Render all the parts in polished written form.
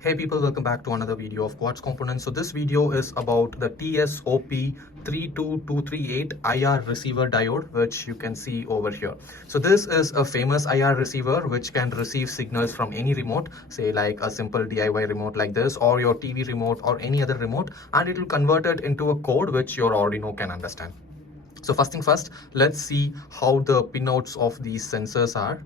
Hey people, welcome back to another video of Quartz Components. So this video is about the TSOP38238 IR receiver diode, which you can see over here. So this is a famous IR receiver which can receive signals from any remote, say like a simple DIY remote like this, or your TV remote or any other remote, and it will convert it into a code which your Arduino can understand. So first thing first, let's see how the pinouts of these sensors are.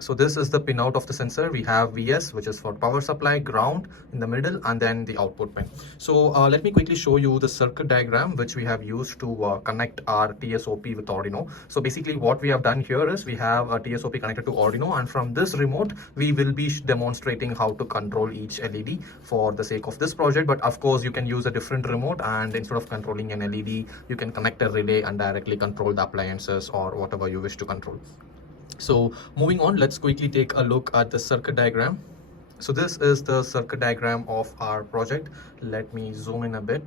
So this is the pinout of the sensor. We have VS, which is for power supply, ground in the middle, and then the output pin. So let me quickly show you the circuit diagram which we have used to connect our TSOP with Arduino. So basically what we have done here is we have a TSOP connected to Arduino, and from this remote we will be demonstrating how to control each LED for the sake of this project. But of course you can use a different remote, and instead of controlling an LED, you can connect a relay and directly control the appliances or whatever you wish to control. So moving on, let's quickly take a look at the circuit diagram. So this is the circuit diagram of our project. Let me zoom in a bit.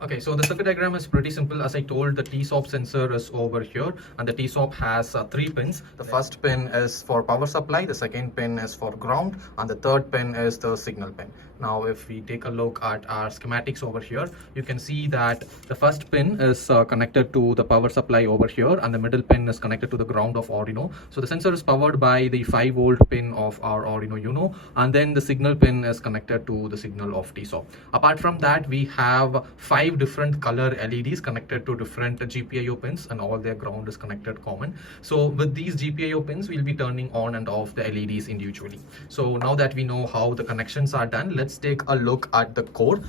Okay, so the circuit diagram is pretty simple. As I told, the TSOP sensor is over here, and the TSOP has 3 pins. The first pin is for power supply, the second pin is for ground, and the third pin is the signal pin. Now, if we take a look at our schematics over here, you can see that the first pin is connected to the power supply over here, and the middle pin is connected to the ground of Arduino. So the sensor is powered by the 5-volt pin of our Arduino Uno, and then the signal pin is connected to the signal of TSOP. Apart from that, we have 5 different color LEDs connected to different GPIO pins, and all their ground is connected common. So with these GPIO pins, we'll be turning on and off the LEDs individually. So now that we know how the connections are done, let's take a look at the code.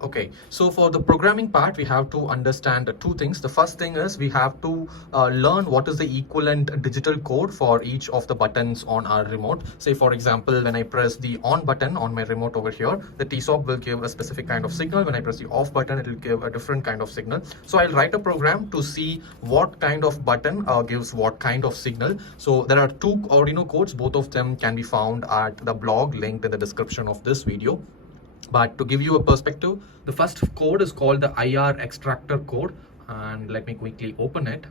Okay, so for the programming part, we have to understand 2 things. The first thing is we have to learn what is the equivalent digital code for each of the buttons on our remote. Say for example, when I press the on button on my remote over here, the TSOP will give a specific kind of signal. When I press the off button, it will give a different kind of signal. So I'll write a program to see what kind of button gives what kind of signal. So there are 2 Arduino codes. Both of them can be found at the blog linked in the description of this video. But to give you a perspective, the first code is called the IR extractor code, and let me quickly open it.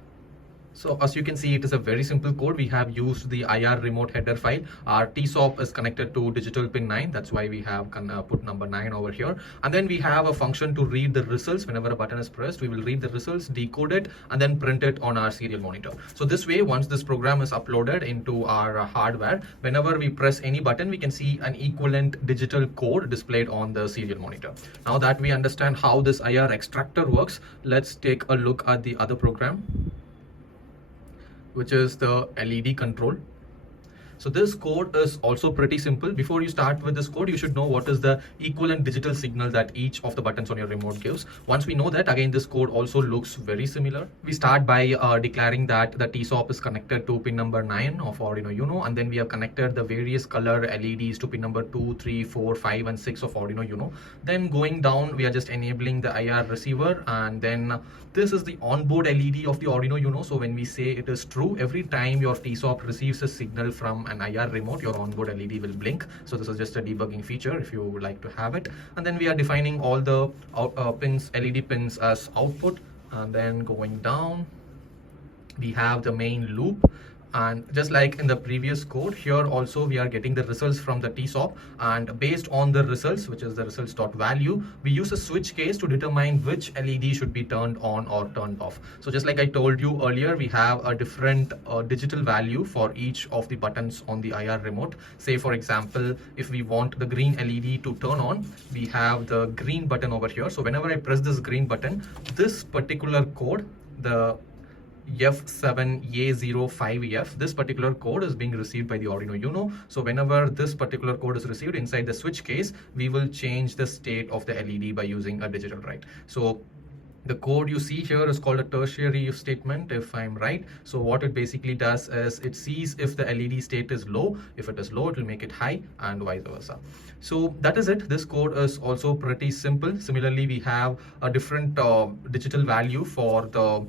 So as you can see, it is a very simple code. We have used the IR remote header file. Our TSOP is connected to digital pin 9. That's why we have put number 9 over here. And then we have a function to read the results. Whenever a button is pressed, we will read the results, decode it, and then print it on our serial monitor. So this way, once this program is uploaded into our hardware, whenever we press any button, we can see an equivalent digital code displayed on the serial monitor. Now that we understand how this IR extractor works, let's take a look at the other program, which is the LED control. So this code is also pretty simple. Before you start with this code, you should know what is the equivalent digital signal that each of the buttons on your remote gives. Once we know that, again, this code also looks very similar. We start by declaring that the TSOP is connected to pin number 9 of Arduino Uno, and then we have connected the various color LEDs to pin number 2, 3, 4, 5, and 6 of Arduino Uno. Then going down, we are just enabling the IR receiver, and then this is the onboard LED of the Arduino Uno. So when we say it is true, every time your TSOP receives a signal from an IR remote, your onboard LED will blink. So this is just a debugging feature if you would like to have it. And then we are defining all the pins, LED pins as output. And then going down, we have the main loop. And just like in the previous code, here also we are getting the results from the TSOP, and based on the results, which is the results.value, we use a switch case to determine which LED should be turned on or turned off. So just like I told you earlier, we have a different digital value for each of the buttons on the IR remote. Say for example, if we want the green LED to turn on, we have the green button over here. So whenever I press this green button, this particular code, the F7A05F, this particular code is being received by the Arduino Uno. So whenever this particular code is received inside the switch case, we will change the state of the LED by using a digital write. So the code you see here is called a tertiary if statement, if I'm right. So what it basically does is it sees if the LED state is low. If it is low, it will make it high, and vice versa. So that is it. This code is also pretty simple. Similarly, we have a different digital value for the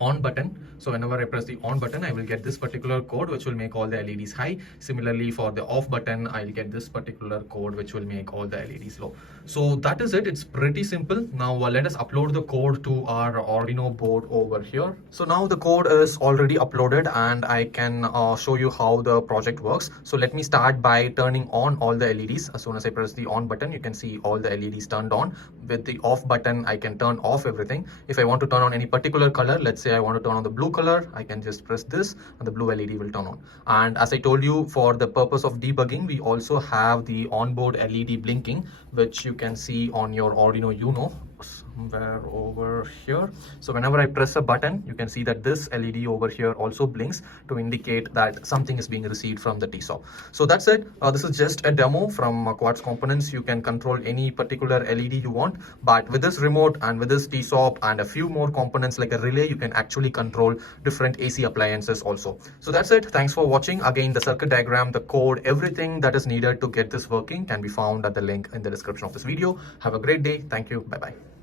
on button. So whenever I press the on button, I will get this particular code which will make all the LEDs high. Similarly, for the off button, I'll get this particular code which will make all the LEDs low. So that is it. It's pretty simple. Now let us upload the code to our Arduino board over here. So now the code is already uploaded and I can show you how the project works. So let me start by turning on all the LEDs. As soon as I press the on button, you can see all the LEDs turned on. With the off button, I can turn off everything. If I want to turn on any particular color, let's say I want to turn on the blue color, I can just press this and the blue LED will turn on. And as I told you, for the purpose of debugging, we also have the onboard LED blinking, which you can see on your Arduino Uno somewhere over here. So whenever I press a button, you can see that this LED over here also blinks to indicate that something is being received from the TSOP. So that's it. This is just a demo from Quartz Components. You can control any particular LED you want, but with this remote and with this TSOP and a few more components like a relay, you can actually control different AC appliances also. So that's it. Thanks for watching. Again, the circuit diagram, the code, everything that is needed to get this working can be found at the link in the description of this video. Have a great day. Thank you. Bye-bye.